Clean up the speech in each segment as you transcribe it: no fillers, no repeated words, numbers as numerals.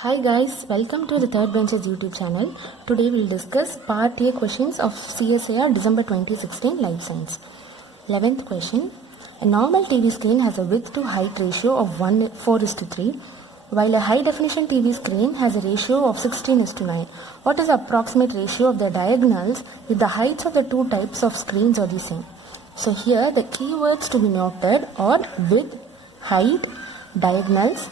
Hi guys, welcome to the Third Benchers YouTube channel. Today we'll discuss Part A questions of CSIR December 2016 Life Science. 11th question. A normal TV screen has a width to height ratio of 4:3, while a high definition TV screen has a ratio of 16:9. What is the approximate ratio of the diagonals if the heights of the two types of screens are the same? So here the keywords to be noted are width, height, diagonals.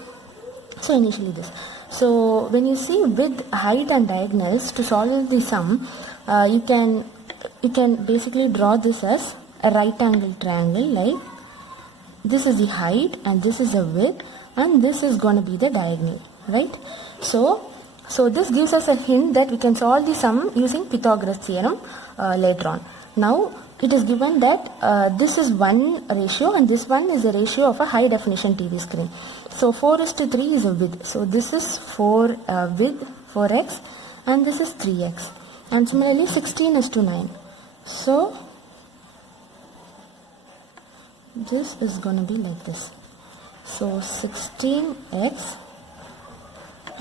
So initially this. So when you see width, height and diagonals, to solve the sum, you can basically draw this as a right angle triangle. Like this is the height and this is the width and this is going to be the diagonal, right? So this gives us a hint that we can solve the sum using Pythagoras Theorem later on. Now it is given that this is one ratio and this one is a ratio of a high definition TV screen. So 4:3 is a width. So this is 4 width, 4x, and this is 3x. And similarly 16:9. So this is going to be like this. So 16x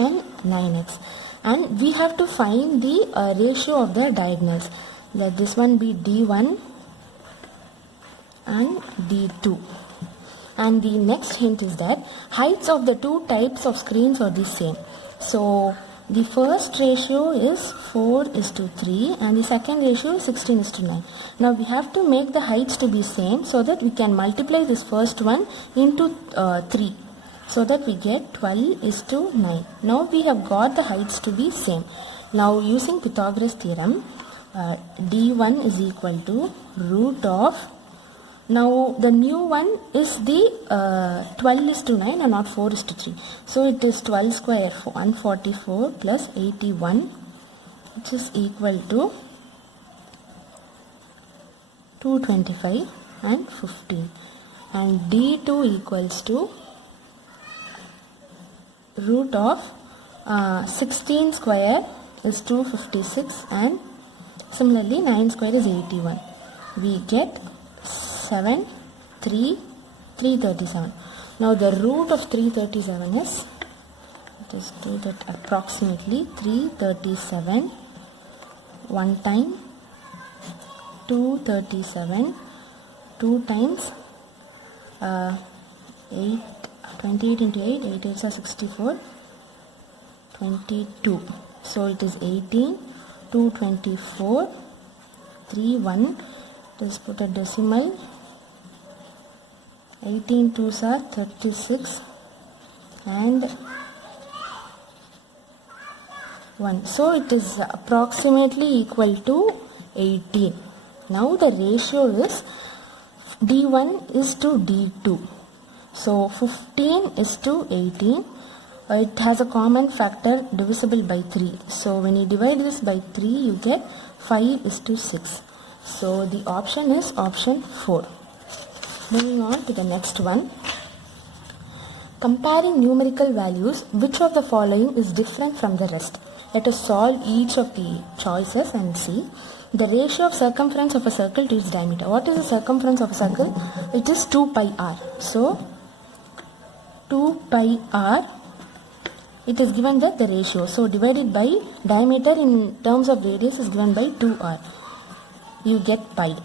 and 9x. And we have to find the ratio of the diagonals. Let this one be D1 and D2. And the next hint is that heights of the two types of screens are the same. So the first ratio is 4:3 and the second ratio is 16:9. Now we have to make the heights to be same so that we can multiply this first one into 3. So that we get 12:9. Now we have got the heights to be same. Now using Pythagoras Theorem, D1 is equal to root of, now the new one is the 12:9 and not 4:3. So it is 12 square 144 plus 81, which is equal to 225 and 15. And D2 equals to root of 16 square is 256 and similarly 9 square is 81. We get 337. Now the root of 337 is, just do that, approximately 337 one time 237 2 times 8, 28 into 8, 8 8s are 64, 22. So it is 18, 224, 3 1. Just put a decimal. 18 2s are 36 and 1. So it is approximately equal to 18. Now the ratio is D1 is to D2. So 15 is to 18. It has a common factor divisible by 3. So when you divide this by 3, you get 5:6. So the option is option 4. Moving on to the next one. Comparing numerical values, which of the following is different from the rest? Let us solve each of the choices and see. The ratio of circumference of a circle to its diameter. What is the circumference of a circle? It is 2 pi r. So 2 pi r, it is given that the ratio. So divided by diameter in terms of radius is given by 2r. You get pi.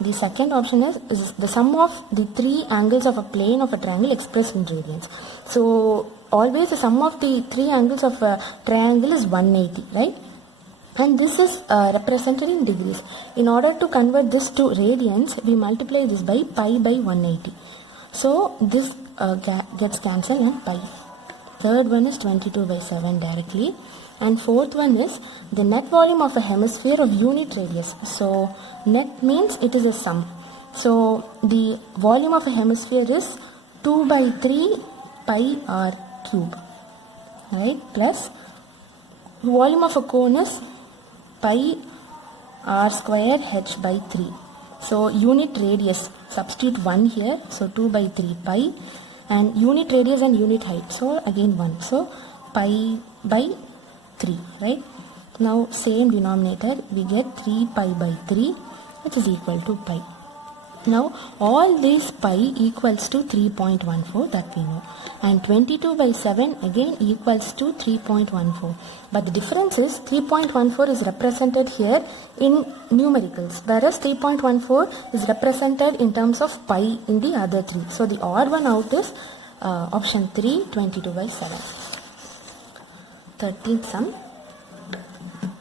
The second option is the sum of the three angles of a plane of a triangle expressed in radians. So always the sum of the three angles of a triangle is 180, right? And this is represented in degrees. In order to convert this to radians, we multiply this by pi by 180. So this gets cancelled and pi. Third one is 22 by 7 directly. And fourth one is the net volume of a hemisphere of unit radius. So net means it is a sum. So the volume of a hemisphere is 2 by 3 pi r cube, right? Plus volume of a cone is pi r square h by 3. So unit radius, substitute 1 here. So 2 by 3 pi, and unit radius and unit height. So again 1. So pi by 3, right? Now same denominator, we get 3 pi by 3, which is equal to pi. Now all these pi equals to 3.14, that we know, and 22 by 7 again equals to 3.14, but the difference is 3.14 is represented here in numericals, whereas 3.14 is represented in terms of pi in the other three. So the odd one out is option 3, 22 by 7. 13th sum.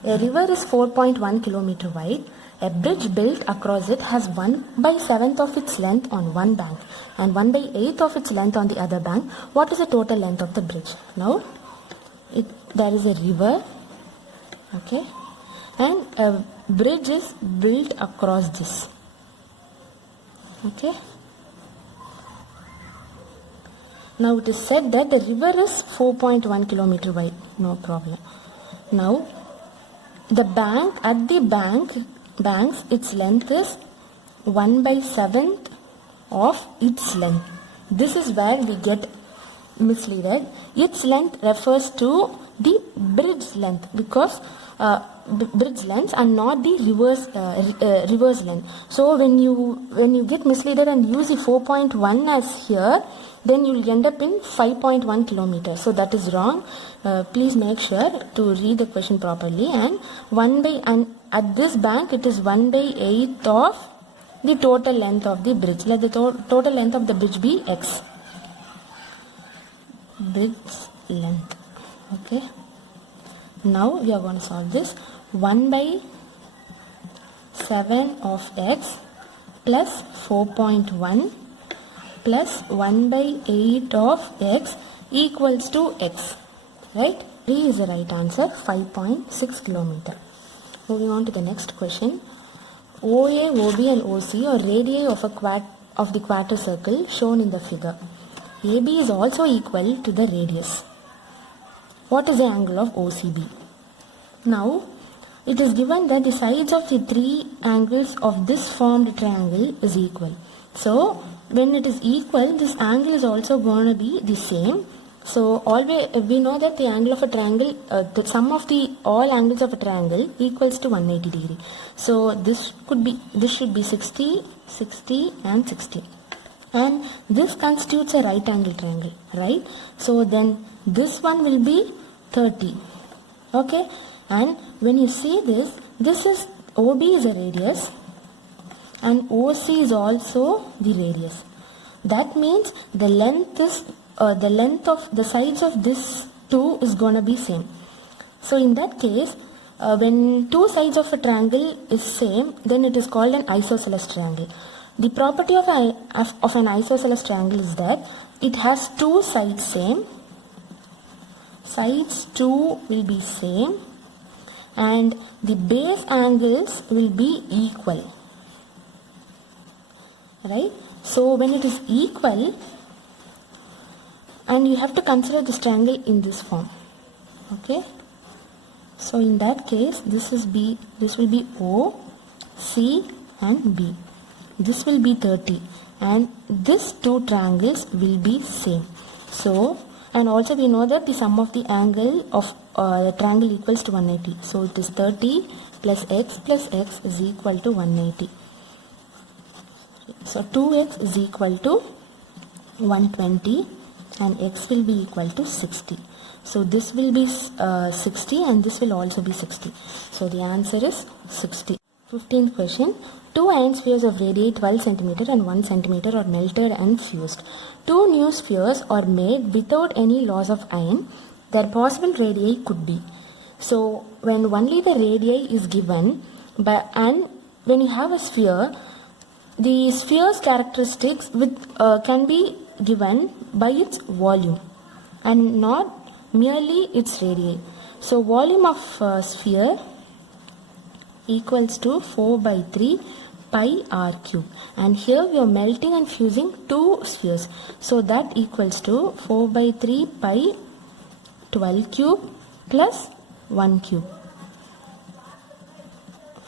A river is 4.1 kilometer wide. A bridge built across it has 1/7 of its length on one bank and 1/8 of its length on the other bank. What is the total length of the bridge? Now, there is a river, okay, and a bridge is built across this, okay. Now it is said that the river is 4.1 kilometer wide, no problem. Now, the bank, at the banks, its length is 1/7 of its length. This is where we get misleaded. Its length refers to the bridge length, because bridge lengths and not the reverse length. So when you get misleaded and use the 4.1 as here, then you will end up in 5.1 kilometers. So that is wrong. Please make sure to read the question properly. And at this bank it is 1/8 of the total length of the bridge. Let the total length of the bridge be x. Bridge length. Okay. Now we are going to solve this. 1/7 of x plus 4.1 plus 1/8 of x equals to x. Right? 3 is the right answer. 5.6 kilometer. Moving on to the next question. OA, OB and OC are radii of the quarter circle shown in the figure. AB is also equal to the radius. What is the angle of OCB? Now, it is given that the sides of the three angles of this formed triangle is equal. So, when it is equal, this angle is also going to be the same. So, always we know that the angle of a triangle, the sum of all angles of a triangle equals to 180 degree. So, this should be 60, 60 and 60. And this constitutes a right angle triangle, right? So, then this one will be 30. Okay? And when you see this is OB is a radius and OC is also the radius. That means the length of the sides of this two is going to be same. So in that case, when two sides of a triangle is same, then it is called an isosceles triangle. The property of an isosceles triangle is that it has two sides same. Sides 2 will be same and the base angles will be equal, right? So when it is equal, and you have to consider this triangle in this form, okay? So in that case, this will be O, C and B. This will be 30 and these two triangles will be same. So, and also we know that the sum of the angle of the triangle equals to 180. So it is 30 plus x is equal to 180. So 2x is equal to 120 and x will be equal to 60. So this will be 60 and this will also be 60. So the answer is 60. 15th question. Two iron spheres of radii 12 cm and 1 cm are melted and fused. Two new spheres are made without any loss of iron. Their possible radii could be. So when only the radii is given, and when you have a sphere, the sphere's characteristics can be given by its volume and not merely its radii. So volume of sphere equals to 4/3 pi r cube, and here we are melting and fusing two spheres, so that equals to 4/3 pi 12 cube plus 1 cube.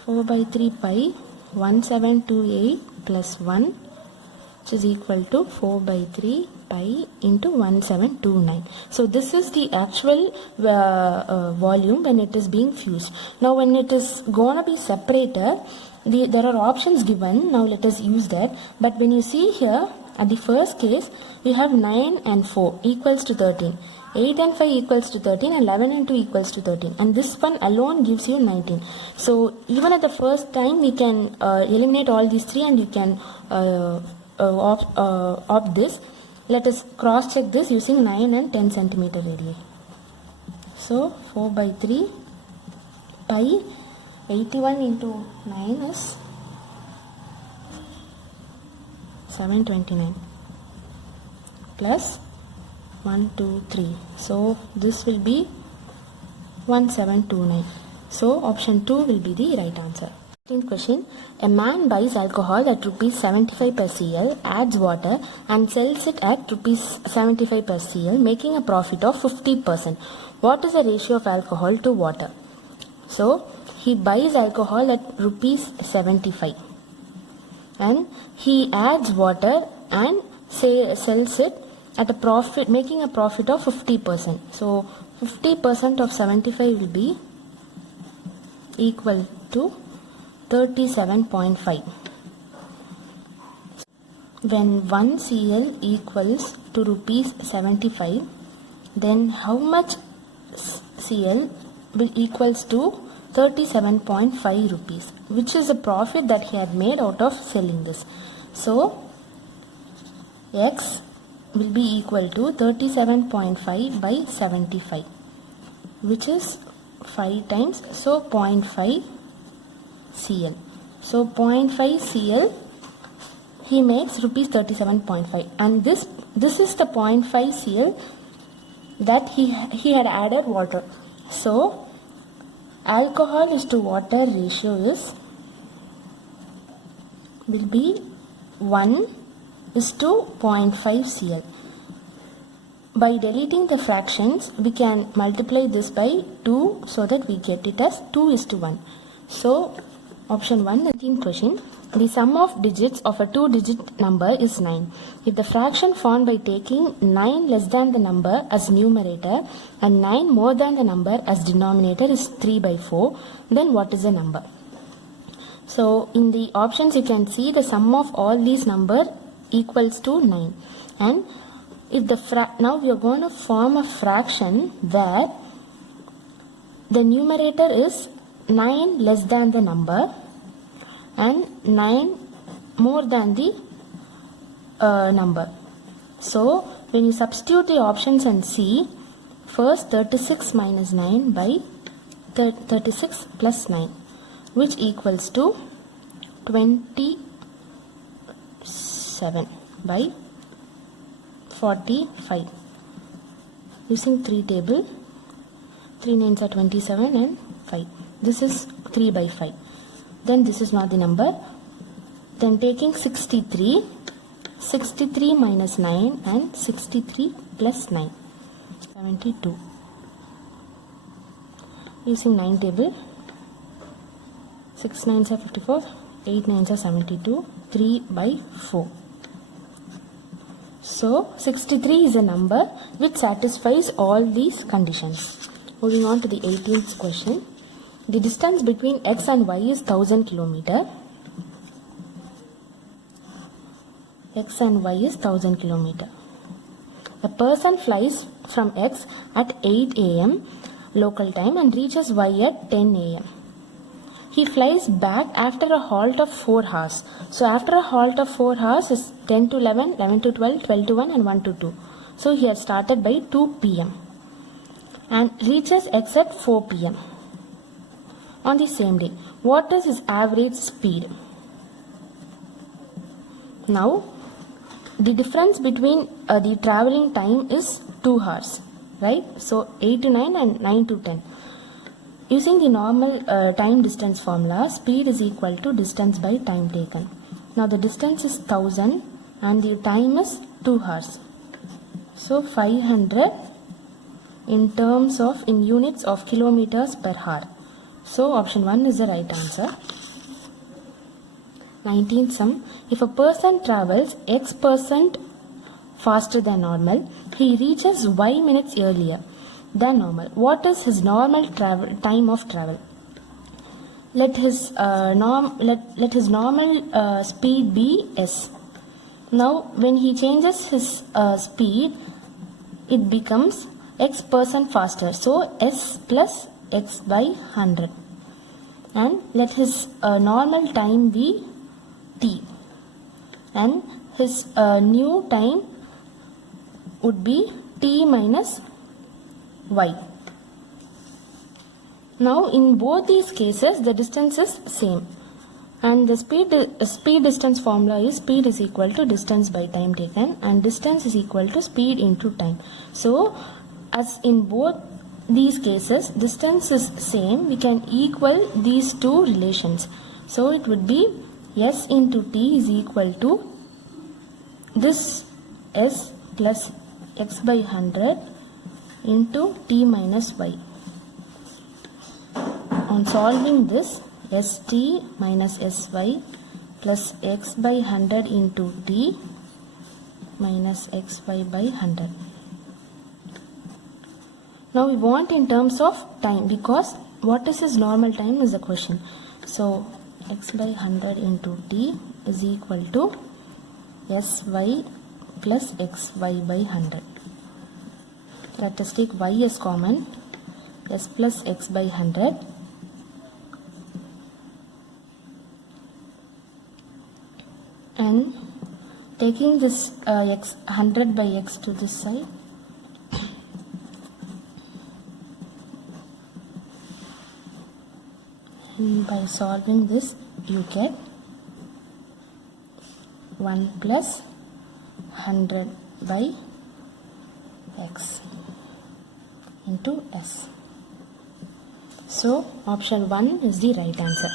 4/3 pi 1728 plus 1, which is equal to 4/3 pi into 1729. So this is the actual volume when it is being fused. Now when it is going to be separated, there are options given. Now let us use that. But when you see here, at the first case, we have 9 and 4 equals to 13. 8 and 5 equals to 13 and 11 and 2 equals to 13. And this one alone gives you 19. So even at the first time, we can eliminate all these 3 and you can opt this. Let us cross check this using 9 and 10 centimeter radii. So 4 by 3 pi 81 into 9 is 729 plus 1, 2, 3. So this will be 1729. So option 2 will be the right answer. 15th question. A man buys alcohol at rupees 75 per cl, adds water and sells it at rupees 75 per cl, making a profit of 50%. What is the ratio of alcohol to water? So he buys alcohol at rupees 75 and he adds water and sells it at a profit, making a profit of 50%. So 50% of 75 will be equal to 37.5. When 1 cl equals to rupees 75, then how much cl will equals to 37.5 rupees, which is the profit that he had made out of selling this. So x will be equal to 37.5 by 75, which is 5 times, so 0.5 cl. So 0.5 cl he makes rupees 37.5, and this is the 0.5 cl that he had added water. So alcohol is to water ratio will be 1 is to 0.5 cl. By deleting the fractions, we can multiply this by 2 so that we get it as 2 is to 1. So option 1, 13th question. The sum of digits of a 2-digit number is 9. If the fraction found by taking 9 less than the number as numerator and 9 more than the number as denominator is 3 by 4, then what is the number? So in the options you can see the sum of all these numbers equals to 9. And if the now we are going to form a fraction where the numerator is 9 less than the number and 9 more than the number. So when you substitute the options and see, first 36 minus 9 by 36 plus 9, which equals to 27 by 45. Using 3 table, 3 9s are 27 and 5. This is 3 by 5. Then this is not the number. Then taking 63 minus 9 and 63 plus 9, 72. Using 9 table, 6 9s are 54, 8 9s are 72, 3 by 4. So 63 is a number which satisfies all these conditions. Moving on to the 18th question. The distance between x and y is 1000 km. X and y is 1000 km. A person flies from x at 8 a.m. local time and reaches y at 10 a.m. He flies back after a halt of 4 hours. So after a halt of 4 hours is 10 to 11, 11 to 12, 12 to 1 and 1 to 2. So he has started by 2 p.m. and reaches x at 4 p.m. on the same day. What is his average speed? Now the difference between the traveling time is 2 hours, right? So 8 to 9 and 9 to 10. Using the normal time distance formula, speed is equal to distance by time taken. Now the distance is 1000 and the time is 2 hours. So 500 in units of kilometers per hour. So option 1 is the right answer. 19th sum. If a person travels x% faster than normal, he reaches y minutes earlier than normal. What is his normal time of travel? let his normal speed be s. Now when he changes his speed, it becomes x% faster, so s plus x by 100, and let his normal time be t, and his new time would be t minus y. Now in both these cases the distance is same, and the speed distance formula is speed is equal to distance by time taken, and distance is equal to speed into time. So as in both these cases distance is same, we can equal these two relations. So it would be s into t is equal to this s plus x by 100 into t minus y. On solving this, st minus sy plus x by 100 into t minus xy by 100. Now we want in terms of time, because what is his normal time is the question. So x by 100 into t is equal to sy plus xy by 100. Let us take y as common, s plus x by 100 and taking this x 100 by x to this side, and by solving this you get 1 plus 100 by x into s. So option 1 is the right answer.